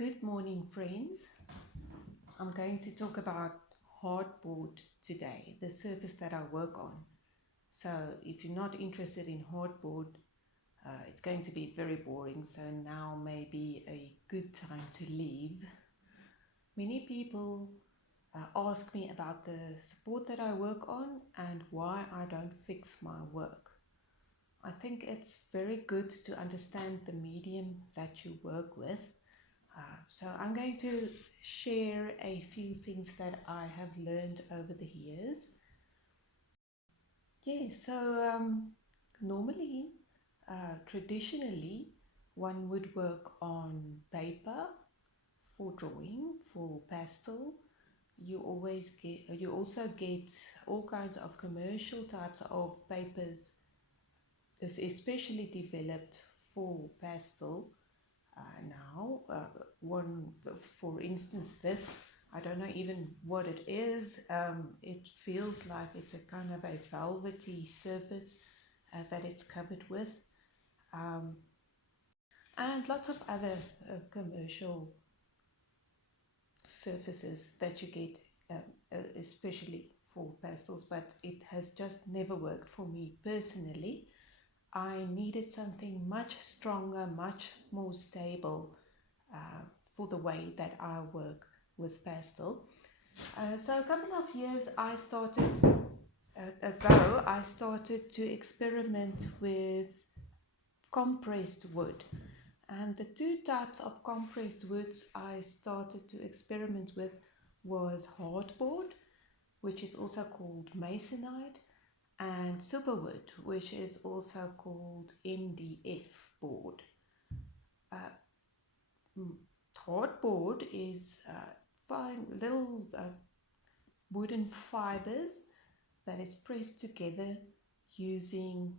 Good morning, friends. I'm going to talk about hardboard today, the surface that I work on. So if you're not interested in hardboard, it's going to be very boring. So now may be a good time to leave. Many people ask me about the support that I work on and why I don't fix my work. I think it's very good to understand the medium that you work with. So I'm going to share a few things that I have learned over the years. Normally, traditionally, one would work on paper for drawing, for pastel. You also get all kinds of commercial types of papers, especially developed for pastel. For instance, this, I don't know even what it is. It feels like it's a kind of a velvety surface that it's covered with, and lots of other commercial surfaces that you get, especially for pastels, but it has just never worked for me personally. I needed something much stronger, much more stable for the way that I work with pastel. So a couple of years ago, I started to experiment with compressed wood. And the two types of compressed woods I started to experiment with was hardboard, which is also called masonite, and superwood, which is also called MDF board. Hardboard is fine little wooden fibers that is pressed together using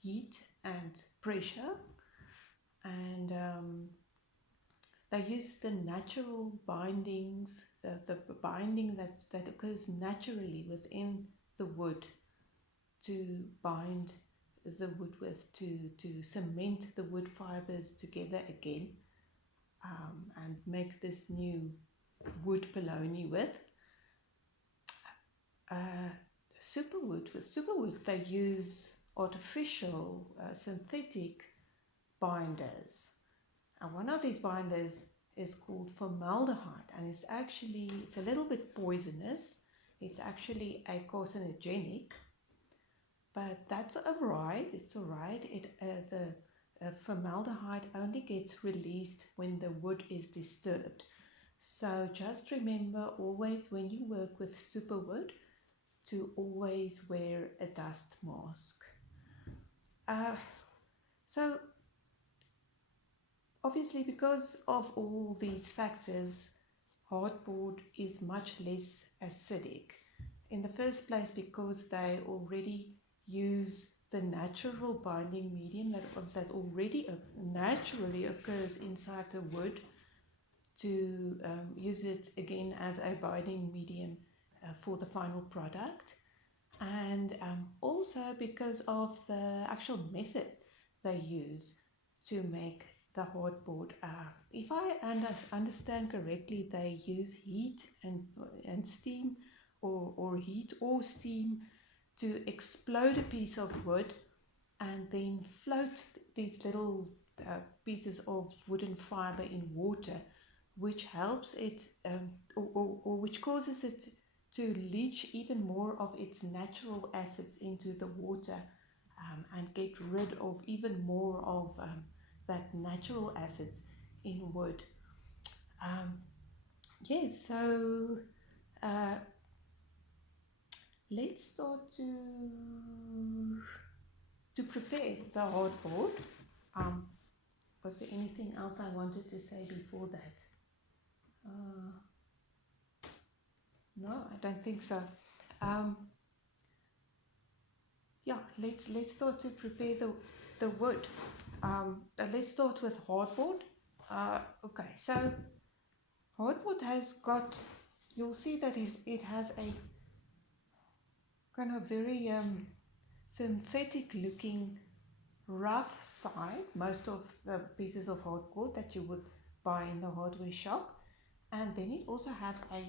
heat and pressure, and they use the natural bindings, the binding that occurs naturally within the wood to bind the wood with, to cement the wood fibers together again, and make this new wood polony with. With superwood they use artificial synthetic binders, and one of these binders is called formaldehyde, and it's a little bit poisonous. It's actually a carcinogenic, but that's alright. It's alright. The formaldehyde only gets released when the wood is disturbed. So just remember, always when you work with superwood, to always wear a dust mask. So obviously, because of all these factors, hardboard is much less acidic. In the first place, because they already use the natural binding medium that already naturally occurs inside the wood, to use it again as a binding medium for the final product. And also because of the actual method they use to make the hardboard. If I understand correctly, they use heat and steam, or heat or steam, to explode a piece of wood and then float these little pieces of wooden fiber in water, which helps it, or which causes it to leach even more of its natural acids into the water, and get rid of even more of that natural acids in wood. So let's start to prepare the hardboard. Was there anything else I wanted to say before that? No, I don't think so. Let's start to prepare the wood. Let's start with hardboard. Okay, so hardboard has got, you'll see that it has a kind of very synthetic looking rough side, most of the pieces of hardboard that you would buy in the hardware shop, and then it also have a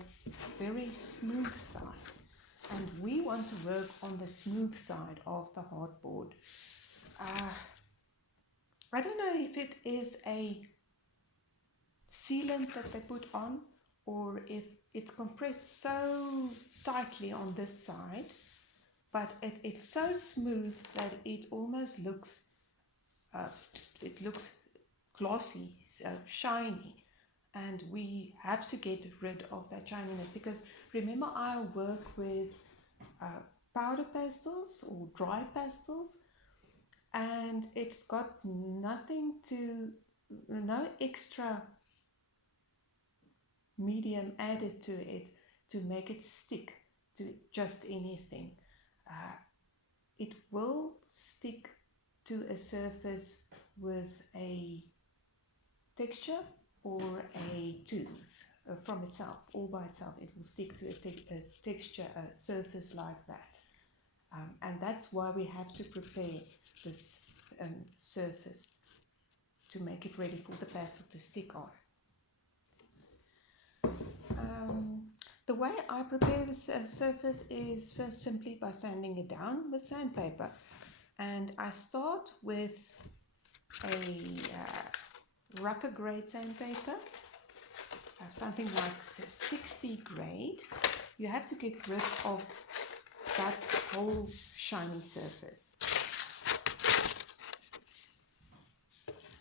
very smooth side, and we want to work on the smooth side of the hardboard. I don't know if it is a sealant that they put on, or if it's compressed so tightly on this side, but it's so smooth that it almost looks glossy, shiny, and we have to get rid of that shininess, because remember, I work with powder pastels or dry pastels, and it's got no extra medium added to it to make it stick to just anything. It will stick to a surface with a texture or a tooth from itself, all by itself. It will stick to a texture, a surface like that. And that's why we have to prepare this surface to make it ready for the pastel to stick on. The way I prepare this surface is just simply by sanding it down with sandpaper. And I start with a rougher grade sandpaper, something like 60 grade. You have to get rid of that whole shiny surface.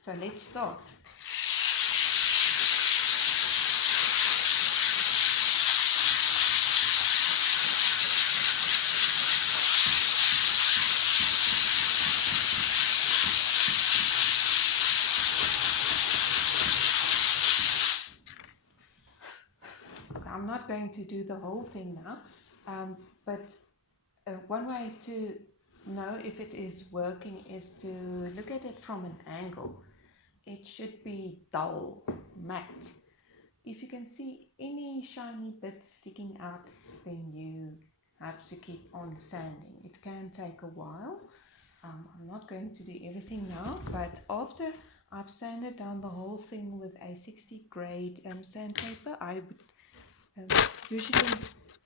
So let's start. I'm not going to do the whole thing now, but one way to know if it is working is to look at it from an angle. It should be dull, matte. If you can see any shiny bits sticking out, then you have to keep on sanding. It can take a while. I'm not going to do everything now, but after I've sanded down the whole thing with a 60 grade sandpaper, I would usually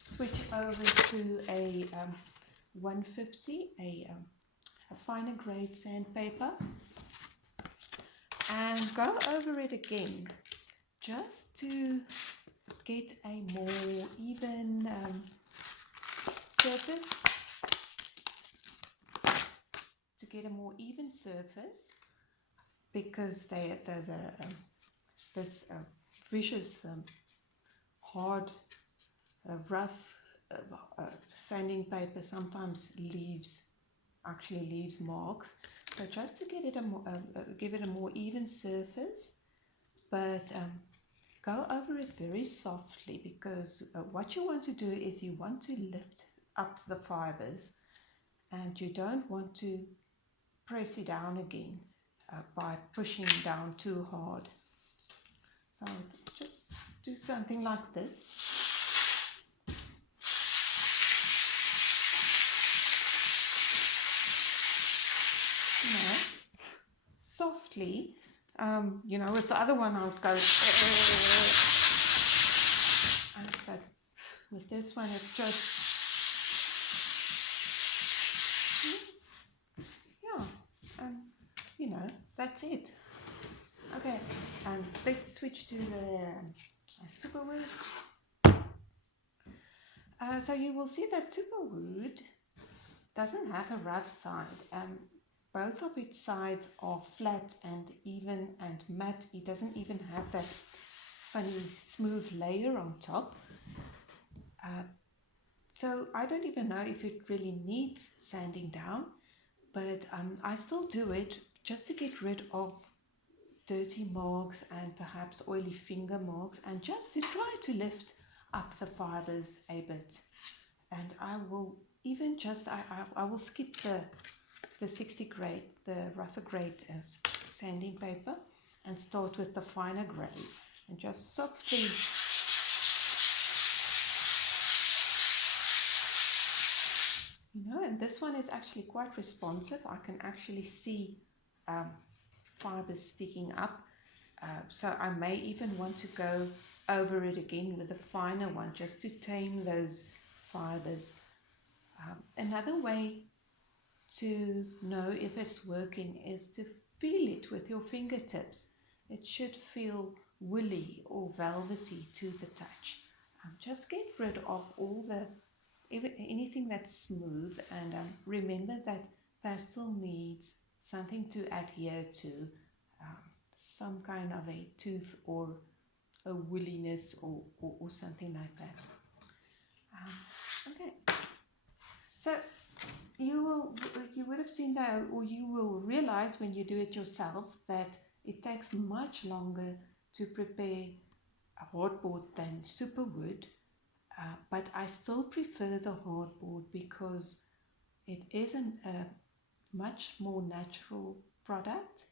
switch over to a 150, a finer grade sandpaper, and go over it again just to get a more even surface, because this vicious hard rough sanding paper sometimes leaves marks. So just to get it give it a more even surface, but go over it very softly, because what you want to do is you want to lift up the fibers, and you don't want to press it down again by pushing down too hard. So just do something like this. Softly. With the other one I would go, but with this one it's just, that's it. Okay, and let's switch to the superwood. So you will see that superwood doesn't have a rough side. Both of its sides are flat and even and matte. It doesn't even have that funny smooth layer on top. So I don't even know if it really needs sanding down, but I still do it just to get rid of dirty marks and perhaps oily finger marks, and just to try to lift up the fibers a bit. And I will even I will skip the 60 grade, the rougher grade sanding paper, and start with the finer grade, and just softly and this one is actually quite responsive. I can actually see fibers sticking up. So I may even want to go over it again with a finer one just to tame those fibers. Another way to know if it's working is to feel it with your fingertips. It should feel woolly or velvety to the touch. Just get rid of all anything that's smooth, and remember that pastel needs something to adhere to, some kind of a tooth or a woolliness or something like that. Okay, so you would have seen that, or you will realize when you do it yourself, that it takes much longer to prepare a hardboard than superwood, but I still prefer the hardboard because it is a much more natural product.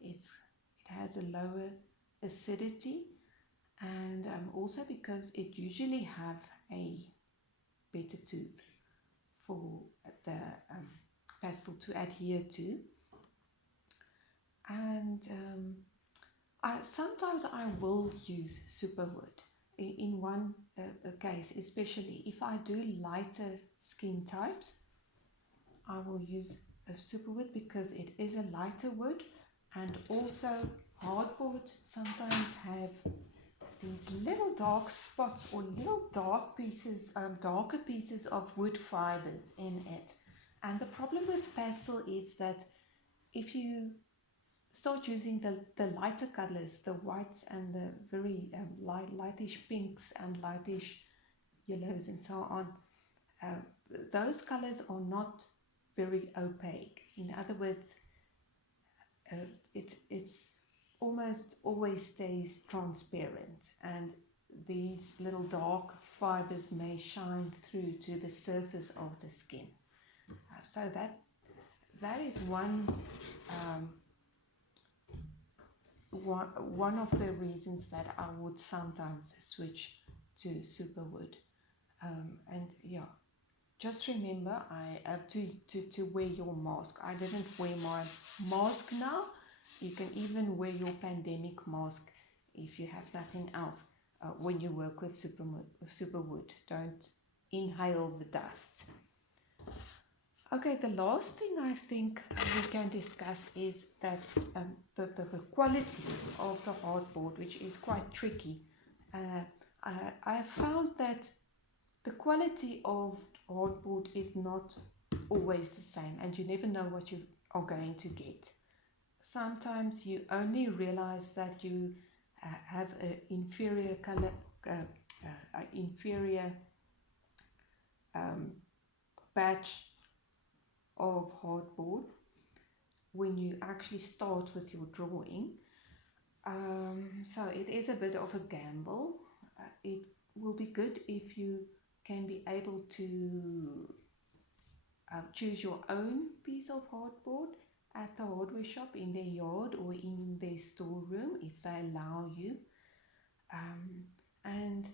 It has a lower acidity, and also because it usually have a better tooth for the pastel to adhere to. And sometimes I will use superwood in one case, especially if I do lighter skin types. I will use a superwood because it is a lighter wood, and also hardboard sometimes have these little dark spots or little darker pieces of wood fibers in it. And the problem with pastel is that if you start using the lighter colors, the whites and the very lightish pinks and lightish yellows and so on, those colors are not very opaque. In other words, it's almost always stays transparent, and these little dark fibers may shine through to the surface of the skin. So that is one of the reasons that I would sometimes switch to superwood. And yeah, just remember, I have to wear your mask. I didn't wear my mask now. You can even wear your pandemic mask if you have nothing else when you work with superwood. Don't inhale the dust. Okay, the last thing I think we can discuss is that the quality of the hardboard, which is quite tricky. I found that the quality of hardboard is not always the same, and you never know what you are going to get. Sometimes you only realize that you have an inferior color, inferior batch of hardboard when you actually start with your drawing. So it is a bit of a gamble. It will be good if you can be able to choose your own piece of hardboard at the hardware shop in their yard or in their storeroom if they allow you. And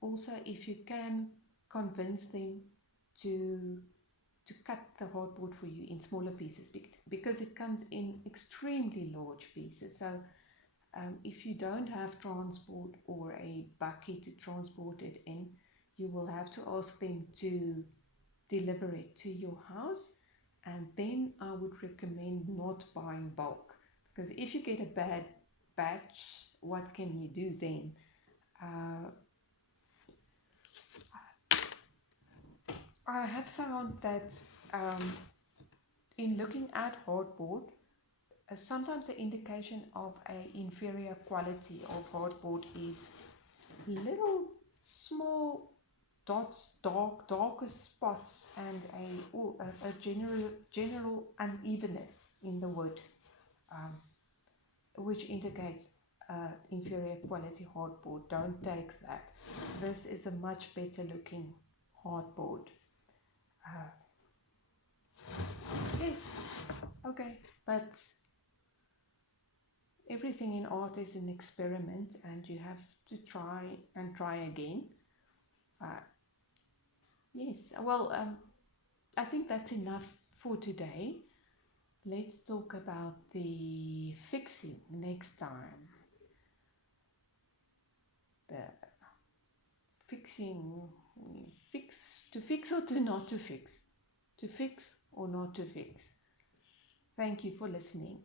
also if you can convince them to cut the hardboard for you in smaller pieces, because it comes in extremely large pieces. So if you don't have transport or a bucket to transport it in, you will have to ask them to deliver it to your house. And then I would recommend not buying bulk, because if you get a bad batch, what can you do then? I have found that in looking at hardboard, sometimes the indication of an inferior quality of hardboard is little small dots, darker spots, and a general unevenness in the wood, which indicates inferior quality hardboard. Don't take that. This is a much better looking hardboard. Yes, okay, but everything in art is an experiment, and you have to try and try again. Yes, well, I think that's enough for today. Let's talk about the fixing next time. The fixing, to fix or to not to fix or not to fix. Thank you for listening.